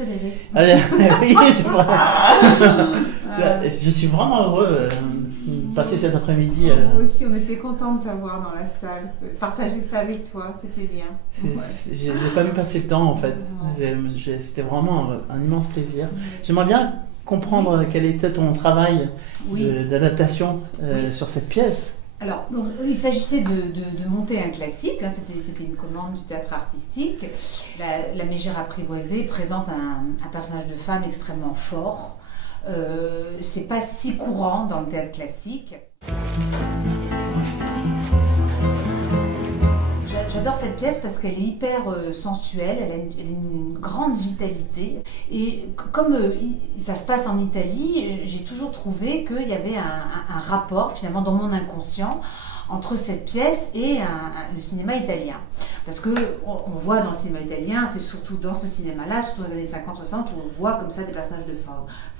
Frédéric. Oui, c'est vrai. Je suis vraiment heureux de passer cet après-midi. Moi aussi, on était contents de t'avoir dans la salle. Partager ça avec toi, c'était bien. J'ai pas vu passer le temps en fait. C'était vraiment un immense plaisir. J'aimerais bien comprendre quel était ton travail d'adaptation sur cette pièce. Alors, donc, il s'agissait de monter un classique, hein, c'était une commande du théâtre artistique. La Mégère apprivoisée présente un personnage de femme extrêmement fort. C'est pas si courant dans le théâtre classique. J'adore cette pièce parce qu'elle est hyper sensuelle, elle a une grande vitalité. Et comme ça se passe en Italie, j'ai toujours trouvé qu'il y avait un rapport finalement dans mon inconscient entre cette pièce et le cinéma italien. Parce qu'on voit dans le cinéma italien, c'est surtout dans ce cinéma-là, surtout dans les années 50-60, où on voit comme ça des personnages de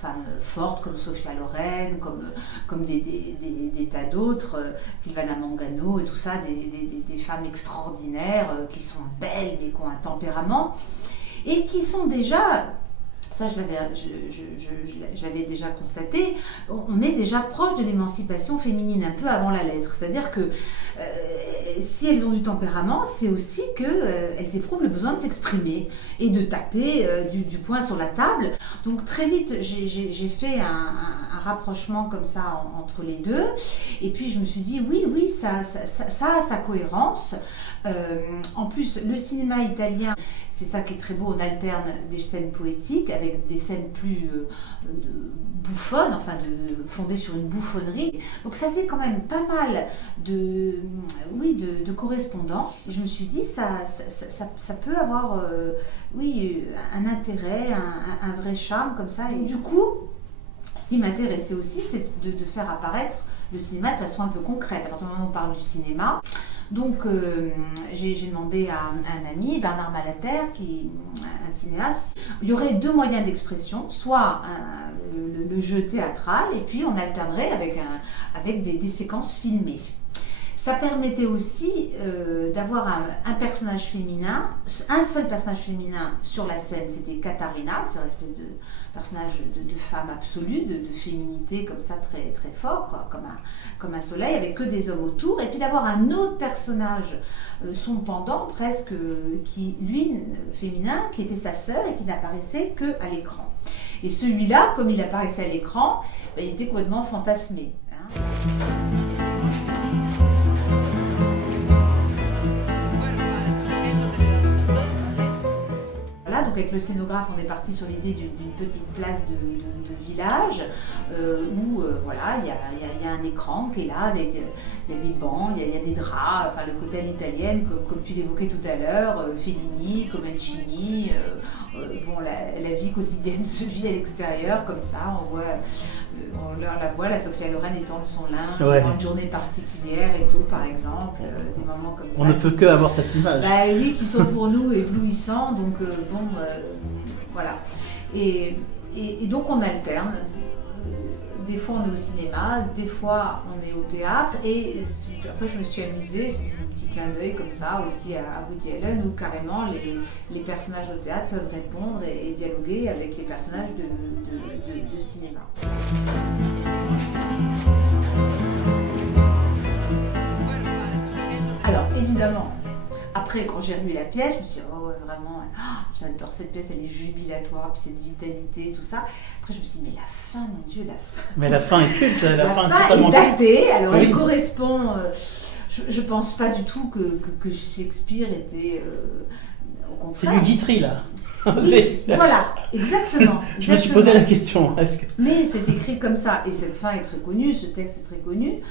femmes fortes comme Sophia Loren, comme des tas d'autres, Silvana Mangano et tout ça, des femmes extraordinaires qui sont belles et qui ont un tempérament et qui sont déjà... Ça, je l'avais déjà constaté, on est déjà proche de l'émancipation féminine, un peu avant la lettre. C'est-à-dire que si elles ont du tempérament, c'est aussi qu'elles éprouvent le besoin de s'exprimer et de taper du poing sur la table. Donc très vite, j'ai fait un rapprochement comme ça entre les deux. Et puis je me suis dit, oui, ça a sa cohérence. En plus, le cinéma italien, c'est ça qui est très beau, on alterne des scènes poétiques avec des scènes plus bouffonnes, enfin fondées sur une bouffonnerie. Donc ça faisait quand même pas mal de correspondance. Je me suis dit, ça peut avoir un intérêt, un vrai charme comme ça. Et du coup, ce qui m'intéressait aussi, c'est de faire apparaître le cinéma de façon un peu concrète. À partir du moment où on parle du cinéma, donc j'ai demandé à un ami, Bernard Malater, qui est un cinéaste, il y aurait deux moyens d'expression, soit le jeu théâtral, et puis on alternerait avec des séquences filmées. Ça permettait aussi d'avoir un personnage féminin, un seul personnage féminin sur la scène, c'était Katharina, c'est une espèce de personnage de femme absolue, de féminité comme ça très, très fort, quoi, comme un soleil, avec que des hommes autour, et puis d'avoir un autre personnage, son pendant presque, qui lui, féminin, qui était sa sœur et qui n'apparaissait qu'à l'écran. Et celui-là, comme il apparaissait à l'écran, il était complètement fantasmé. Hein. Donc avec le scénographe, on est parti sur l'idée d'une petite place de village où il y a un écran qui est là avec il y a des bancs, il y a des draps, enfin le côté à l'italienne, comme tu l'évoquais tout à l'heure, Fellini, Comencini, la vie quotidienne se vit à l'extérieur comme ça, on la voit, la Sophia Loren étendre son linge, une journée particulière et tout par exemple, des moments comme ça. On ne peut que avoir cette image. Oui, qui sont pour nous éblouissants, donc voilà. Et donc on alterne. Des fois on est au cinéma, des fois on est au théâtre, et après je me suis amusée, c'est un petit clin d'œil comme ça aussi à Woody Allen, où carrément les personnages au théâtre peuvent répondre et dialoguer avec les personnages de cinéma. Alors évidemment, après, quand j'ai revu la pièce, je me suis dit, vraiment, j'adore cette pièce, elle est jubilatoire, puis cette vitalité, tout ça. Après, je me suis dit, mais la fin, mon Dieu, la fin. Mais la fin est culte, la fin est totalement datée, alors elle correspond. Je pense pas du tout que Shakespeare était. Au contraire. C'est du Guitry, là. Oui, voilà, exactement. Je me suis posé la question. Mais c'est écrit comme ça, et cette fin est très connue, ce texte est très connu.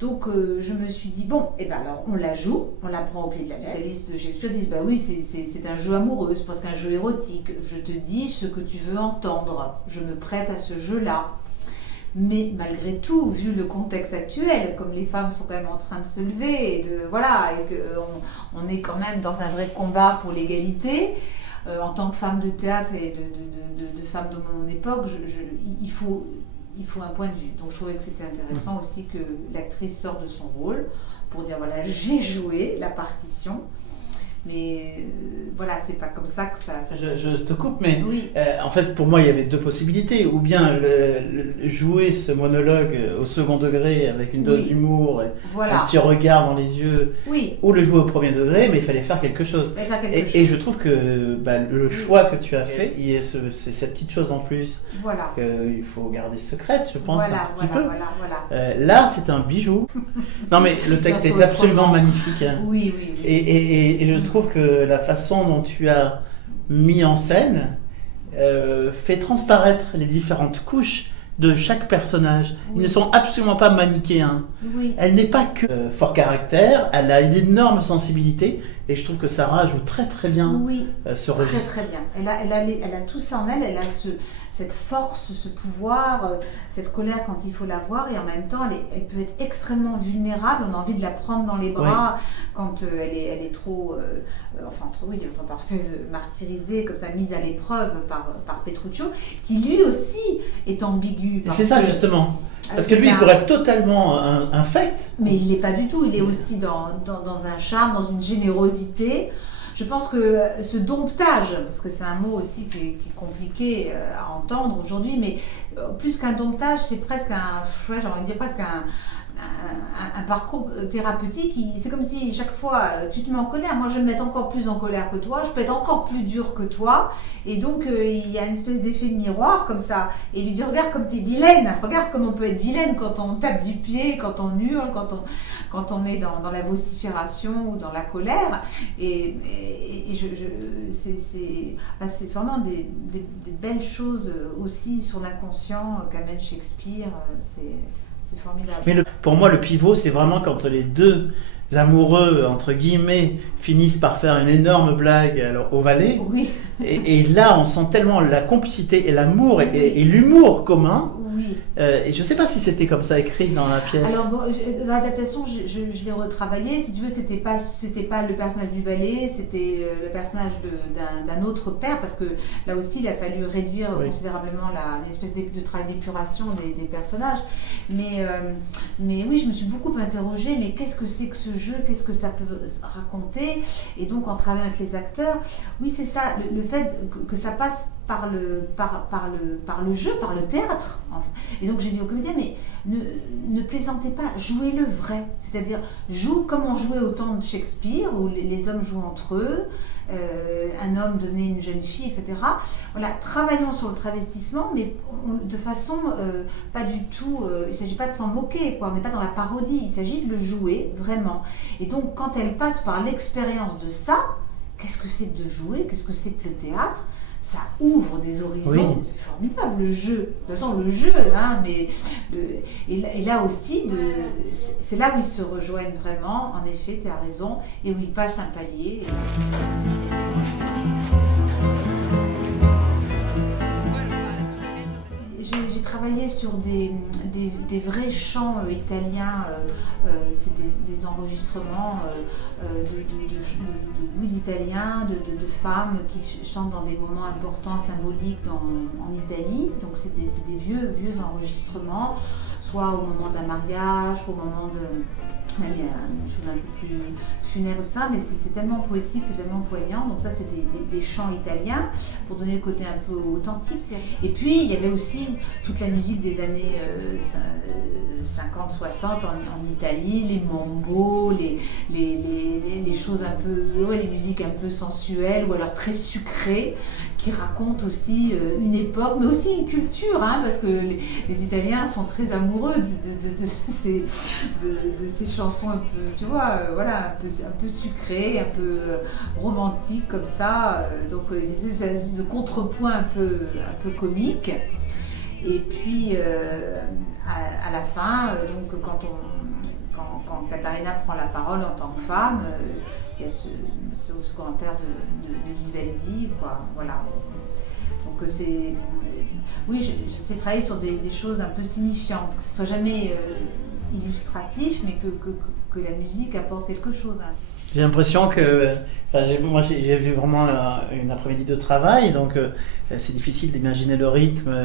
Donc je me suis dit, bon, alors on la joue, on la prend au pied de la lettre. Les spécialistes de Shakespeare disent, oui, c'est un jeu amoureux, c'est presque un jeu érotique. Je te dis ce que tu veux entendre, je me prête à ce jeu-là. Mais malgré tout, vu le contexte actuel, comme les femmes sont quand même en train de se lever, et qu'on est quand même dans un vrai combat pour l'égalité, en tant que femme de théâtre et de femme de mon époque, il faut un point de vue. Donc je trouvais que c'était intéressant aussi que l'actrice sorte de son rôle pour dire, voilà, j'ai joué la partition, Mais voilà, c'est pas comme ça que ça je te coupe, mais oui. En fait, pour moi, il y avait deux possibilités. Ou bien jouer ce monologue au second degré avec une dose d'humour, un petit regard dans les yeux, ou le jouer au premier degré, mais il fallait faire quelque chose. Et je trouve que le choix que tu as fait, il y a cette petite chose en plus qu'il faut garder secrète, je pense, un petit peu. Là, c'est un bijou. Non, mais le texte est absolument magnifique. Hein. Oui. Et je trouve que la façon dont tu as mis en scène fait transparaître les différentes couches de chaque personnage. Ils ne sont absolument pas manichéens. Elle n'est pas que fort caractère, elle a une énorme sensibilité et je trouve que Sarah joue très très bien ce registre. Très bien. Elle a tout ça en elle, elle a cette force, ce pouvoir, cette colère quand il faut l'avoir, et en même temps elle peut être extrêmement vulnérable, on a envie de la prendre dans les bras quand elle est trop, entre parenthèses, martyrisée, comme ça, mise à l'épreuve par Petruccio, qui lui aussi est ambigu. C'est ça justement. Parce que lui, il pourrait être totalement infect. Mais il ne l'est pas du tout, il est aussi dans un charme, dans une générosité. Je pense que ce domptage, parce que c'est un mot aussi qui est compliqué à entendre aujourd'hui, mais plus qu'un domptage, c'est presque j'ai envie de dire presque un parcours thérapeutique. C'est comme si chaque fois tu te mets en colère. Moi, je vais me mettre encore plus en colère que toi, je peux être encore plus dur que toi, et donc il y a une espèce d'effet de miroir comme ça, et lui dit regarde comme t'es vilaine, regarde comme on peut être vilaine quand on tape du pied, quand on hurle, quand on est dans la vocifération ou dans la colère, et c'est vraiment des belles choses aussi sur l'inconscient qu'amène Shakespeare. C'est formidable. Mais pour moi, le pivot, c'est vraiment quand les deux amoureux, entre guillemets, finissent par faire une énorme blague au valet. Et là, on sent tellement la complicité et l'amour et l'humour commun. Et je ne sais pas si c'était comme ça écrit dans la pièce. Alors, dans l'adaptation, je l'ai retravaillé. Si tu veux, c'était pas le personnage du valet, c'était le personnage d'un autre père, parce que là aussi, il a fallu réduire considérablement l'espèce de travail d'épuration des personnages. Mais oui, je me suis beaucoup interrogée, mais qu'est-ce que c'est que ce jeu, qu'est-ce que ça peut raconter? Et donc, en travaillant avec les acteurs, oui, c'est ça, le fait que ça passe par le jeu, par le théâtre. Et donc j'ai dit aux comédiens, mais ne plaisantez pas, jouez-le vrai. C'est-à-dire, joue comme on jouait au temps de Shakespeare, où les hommes jouent entre eux, un homme donnait une jeune fille, etc. Voilà, travaillons sur le travestissement, mais de façon pas du tout, il ne s'agit pas de s'en moquer, quoi. On n'est pas dans la parodie, il s'agit de le jouer, vraiment. Et donc quand elle passe par l'expérience de ça, qu'est-ce que c'est que de jouer, qu'est-ce que c'est que le théâtre? Ça ouvre des horizons, c'est formidable le jeu. De toute façon, le jeu, hein, mais et là aussi, c'est là où ils se rejoignent vraiment. En effet, tu as raison, et où ils passent un palier. J'ai travaillé sur des vrais chants italiens, c'est des enregistrements d'Italiens, de femmes qui chantent dans des moments importants, symboliques en Italie. Donc c'est des vieux enregistrements, soit au moment d'un mariage, au moment de... Il y a une chose un peu plus funèbre que ça, mais c'est tellement poétique, c'est tellement poignant. Donc ça, c'est des chants italiens pour donner le côté un peu authentique. Et puis, il y avait aussi toute la musique des années 50-60 en Italie, les mambos, les choses un peu, les musiques un peu sensuelles ou alors très sucrées, qui racontent aussi une époque, mais aussi une culture, hein, parce que les Italiens sont très amoureux de ces chansons un peu, tu vois, voilà, un peu sucrées, un peu romantiques comme ça, donc de contrepoint un peu comique. Et puis à la fin, donc quand Katharina prend la parole en tant que femme, il y a ce commentaire de Vivaldi, quoi, voilà. Donc oui, j'essaie de travailler sur des choses un peu signifiantes, que ce soit jamais illustratif, mais que la musique apporte quelque chose. Hein. J'ai l'impression que, moi j'ai vu vraiment une après-midi de travail, donc c'est difficile d'imaginer le rythme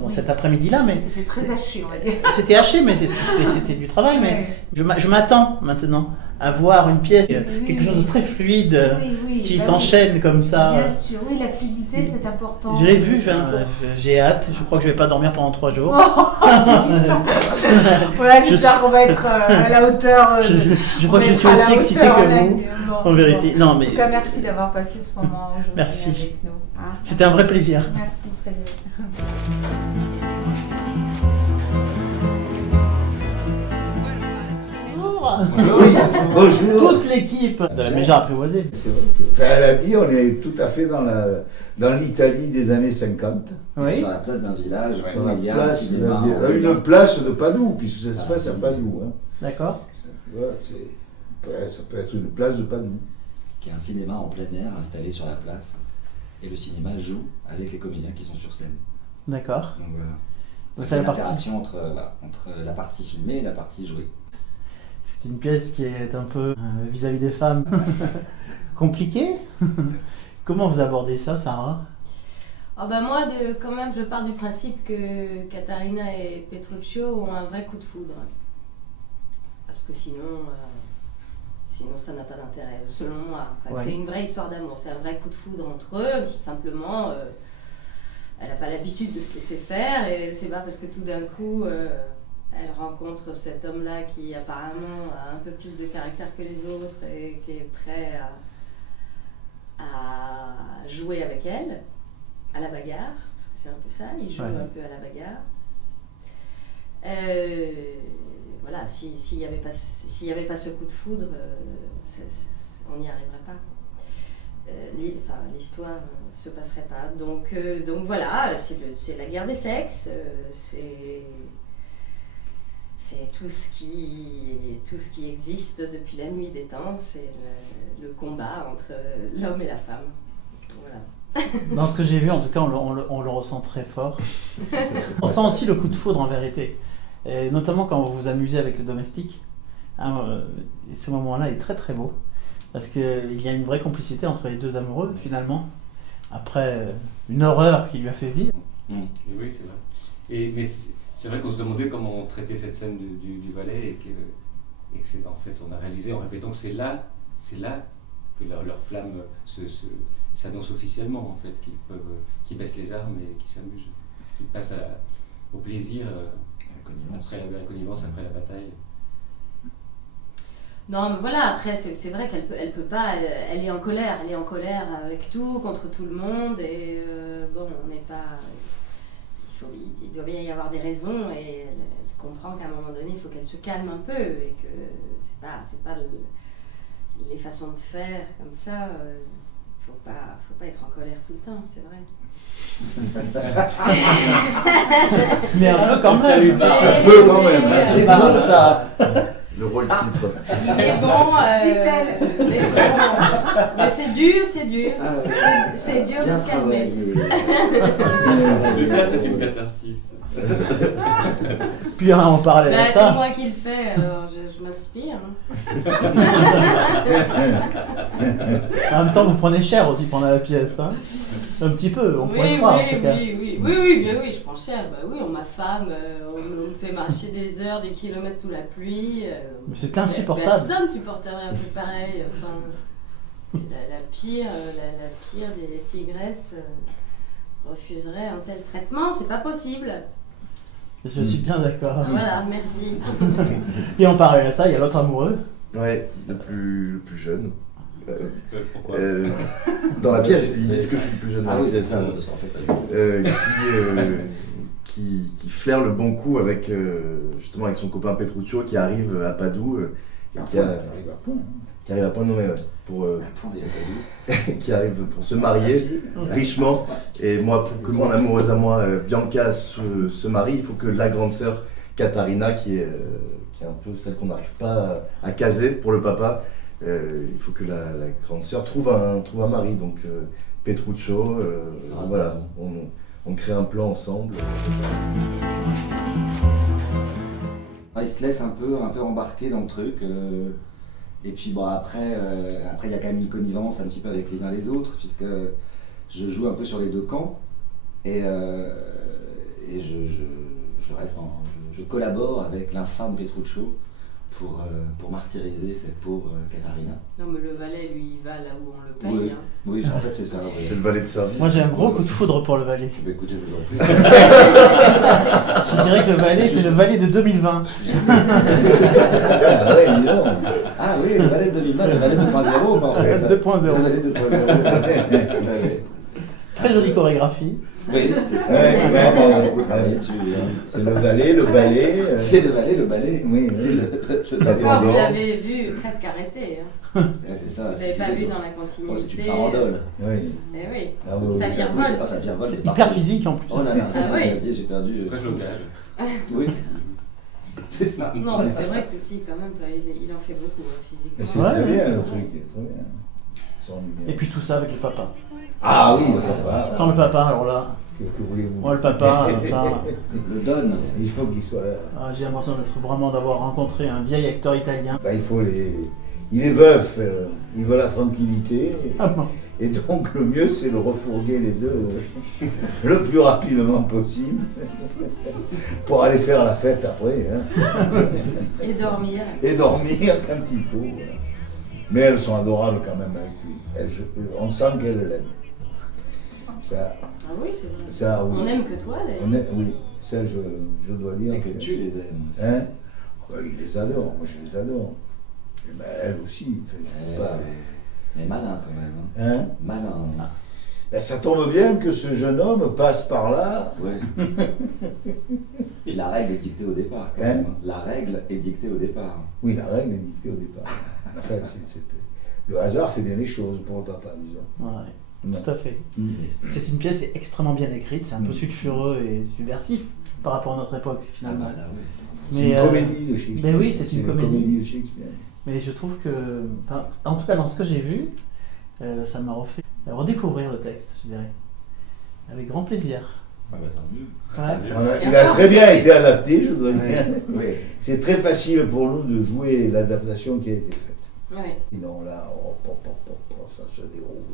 dans cet après-midi-là. Mais c'était très haché, on va dire. C'était haché, mais c'était du travail. Mais je m'attends maintenant avoir une pièce, quelque chose de très fluide, qui s'enchaîne comme ça. Bien sûr, oui, la fluidité, c'est important. Je l'ai vu, j'ai hâte. Je crois que je vais pas dormir pendant 3 jours. Oh, tu dis ça. Voilà, j'espère qu'on va être à la hauteur. Je crois que je suis aussi excité que vous, en vérité. Non, mais... En tout cas, merci d'avoir passé ce moment aujourd'hui avec nous. Hein. C'était un vrai plaisir. Merci, Frédéric. Bonjour. Toute l'équipe de la Méjar apprivoisée. Elle a dit, on est tout à fait dans l'Italie des années 50. Oui. Sur la place d'un village, sur la place une place de Padoue, puisque ça se passe à Padoue. Hein. D'accord. Ça peut être une place de Padoue. Qui est un cinéma en plein air installé sur la place. Et le cinéma joue avec les comédiens qui sont sur scène. D'accord. Donc voilà. C'est l'interaction entre la partie filmée et la partie jouée. C'est une pièce qui est un peu vis-à-vis des femmes compliquée. Comment vous abordez ça, Sarah? Moi, quand même, je pars du principe que Catarina et Petruccio ont un vrai coup de foudre. Parce que sinon ça n'a pas d'intérêt, selon moi. Enfin, c'est une vraie histoire d'amour, c'est un vrai coup de foudre entre eux. Simplement, elle n'a pas l'habitude de se laisser faire, et c'est pas parce que tout d'un coup elle rencontre cet homme-là qui apparemment a un peu plus de caractère que les autres et qui est prêt à jouer avec elle, à la bagarre, parce que c'est un peu ça, il joue un peu à la bagarre. Voilà, s'il n'y avait pas ce coup de foudre, on n'y arriverait pas. L'histoire ne se passerait pas. Donc voilà, c'est la guerre des sexes, c'est tout ce qui existe depuis la nuit des temps, c'est le combat entre l'homme et la femme. Voilà. Dans ce que j'ai vu, en tout cas, on le ressent très fort. On sent aussi le coup de foudre en vérité. Et notamment quand vous vous amusez avec le domestique. Ce moment-là est très très beau. Parce qu'il y a une vraie complicité entre les deux amoureux, finalement. Après une horreur qui lui a fait vivre. Oui, c'est vrai. Mais c'est vrai qu'on se demandait comment on traitait cette scène du valet et que c'est en fait, on a réalisé en répétant que c'est là que leur flamme s'annonce officiellement en fait, qu'ils baissent les armes et qu'ils s'amusent, qu'ils passent au plaisir après la connivence, après la bataille. Non, mais voilà, après, c'est vrai qu'elle peut pas, elle est en colère avec tout, contre tout le monde, et on n'est pas... Il doit bien y avoir des raisons, et elle comprend qu'à un moment donné, il faut qu'elle se calme un peu, et que c'est pas les façons de faire comme ça, faut pas être en colère tout le temps, c'est vrai. Mais un peu quand même. Un peu quand même. C'est bon ça. Le rôle titre. Mais bon, mais c'est dur. C'est dur de se calmer. Le théâtre est une catharsis. Puis en parallèle à ça. C'est moi qui le fais, alors je m'inspire. En même temps, vous prenez cher aussi pendant la pièce. Hein. Un petit peu, on pourrait croire en tout cas. Oui, je prends cher. Oui, on m'affame, on me fait marcher des heures, des kilomètres sous la pluie. Mais c'est insupportable. Personne ne supporterait un truc pareil. Enfin, la pire des tigresses refuserait un tel traitement, c'est pas possible. Je suis bien d'accord. Voilà, merci. Et en parallèle à ça, il y a l'autre amoureux. Ouais, le plus jeune. Pourquoi dans la pièce, ils disent que je suis le plus jeune dans la pièce. Ça, parce qu'en fait, qui flaire le bon coup avec justement avec son copain Petruccio qui arrive à Padoue et qui arrive à Pont-Nommé qui arrive pour se marier richement, et moi pour que mon amoureuse à moi Bianca se marie, il faut que la grande sœur Catarina qui est un peu celle qu'on n'arrive pas à caser pour le papa, il faut que la grande sœur trouve un mari, donc Petruccio, voilà, on crée un plan ensemble. Il se laisse un peu embarquer dans le truc, et puis après il y a quand même une connivence un petit peu avec les uns les autres, puisque je joue un peu sur les deux camps, et je collabore avec l'infâme Petruccio pour martyriser cette pauvre Katharina. Non, mais le valet, lui, il va là où on le paye. Oui, hein. oui, en fait, c'est ça. Ouais. C'est le valet de service. Moi j'ai un gros coup de foudre pour le valet. Bah, écoutez, je vous en prie. Je dirais que le valet, c'est le valet de 2020. Ah ouais, dis donc. Ah oui, le valet de 2020, le valet 2.0, en fait. 2.0. Le valet 2.0. Très jolie chorégraphie. Oui, c'est ça. Ouais, On ouais, a ouais. beaucoup travaillé dessus. C'est le valet, le balai. C'est le valet, le balai. Oui, C'est oui. le Toi, vous Attends. l'avez vu presque arrêté. Hein. Ouais, c'est ça. Vous n'avez pas vu dans la continuité. Oh, c'est une farandole. Oui. Eh oui. Ah, oui, Ça oui. virevolte. Ah, ça virevolte, C'est c'est hyper partout. physique en plus. Oh là là, Ah oui. j'ai perdu. Après, je l'engage. Oui. C'est ça. Non, mais c'est vrai que si, quand même, il en fait beaucoup, hein, Mais physiquement. c'est Ouais, très bien c'est le vrai. truc, c'est très bien. Sans lumière. Et puis tout ça avec le papa. Ah oui, le papa. Sans le papa, alors là, Que voulez-vous? moi le papa, ça, Le donne. Il faut qu'il soit là. j'ai l'impression vraiment d'avoir rencontré un vieil acteur italien. Bah, il faut les. Il est veuf, il veut la tranquillité. Ah bon. Et donc le mieux c'est de refourguer les deux le plus rapidement possible pour aller faire la fête après. Hein. Et dormir. Et dormir quand il faut. Voilà. Mais elles sont adorables quand même avec lui. On sent qu'elles l'aiment. Ça, Ah oui, c'est vrai. ça, oui. On aime que toi, d'ailleurs. Oui, ça je dois dire. Et que tu les aimes aussi. Hein? Ouais, il les adore, moi je les adore. Et ben, elle aussi. Eh, mais malin quand même. Hein? Malin. Ben, ça tombe bien que ce jeune homme passe par là. Ouais. Puis la règle est dictée au départ. Quand Hein? même. La règle est dictée au départ. Oui, la règle est dictée au départ. Enfin, le hasard fait bien les choses pour le papa, disons. Ouais, Non. tout à fait. Mm. C'est une pièce extrêmement bien écrite, c'est un peu sulfureux et subversif par rapport à notre époque Ah finalement. bah là, oui. C'est une comédie de Shakespeare. Mais oui, c'est une comédie. de Shakespeare. Mais je trouve que, enfin, en tout cas dans ce que j'ai vu, ça m'a refait redécouvrir le texte, je dirais. Avec grand plaisir. Ah bah tant mieux. Ouais. Il a très bien été adapté, je dois dire. Oui. C'est très facile pour nous de jouer l'adaptation qui a été faite. Ouais. Sinon là, ça se déroule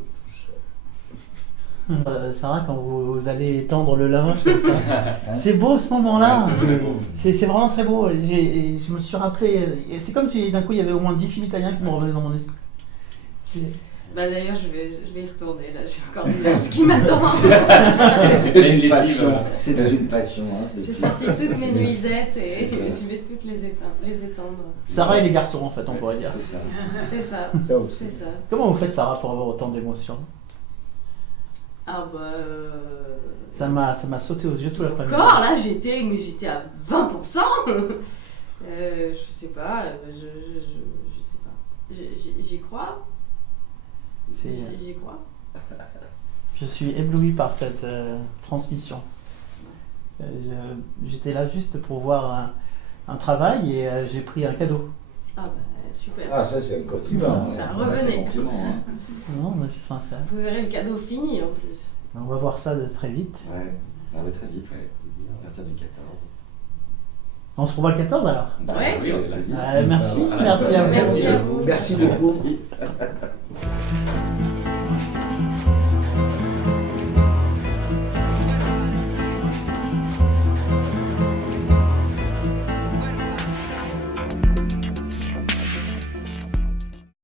tout seul. Sarah, quand vous allez étendre le linge comme ça, c'est beau ce moment-là. Ouais, c'est très beau. C'est vraiment très beau. Je me suis rappelé, c'est comme si d'un coup il y avait au moins 10 films italiens qui me revenaient dans mon esprit. Bah d'ailleurs, je vais y retourner, là, j'ai encore du linge qui m'attend. C'est Une une lessive, passion. voilà. C'est devenu une passion. Hein, J'ai sorti toutes mes nuisettes et C'est ça. je vais toutes les étendre. Sarah et les garçons en fait, on pourrait dire. C'est ça. C'est ça, Ça aussi. c'est ça. Comment vous faites Sarah pour avoir autant d'émotions? Ah bah... Ça m'a sauté aux yeux tout l'après-midi. Encore là, j'étais à 20%. Je sais pas, je sais pas. J'y crois. J'y crois. Je suis ébloui par cette transmission. J'étais là juste pour voir un travail et j'ai pris un cadeau. Ah bah super. Ah, ça c'est un compliment. Bah, revenez. Compliment, hein. Non, mais c'est sincère. Vous verrez le cadeau fini en plus. On va voir ça de très vite. Ouais. Ah ouais, très vite, ouais. À partir du 14. On se revoit le 14 alors. Bah, Ouais. oui, avec plaisir. Merci, Ah, merci à vous. Merci à vous. Merci beaucoup. Merci.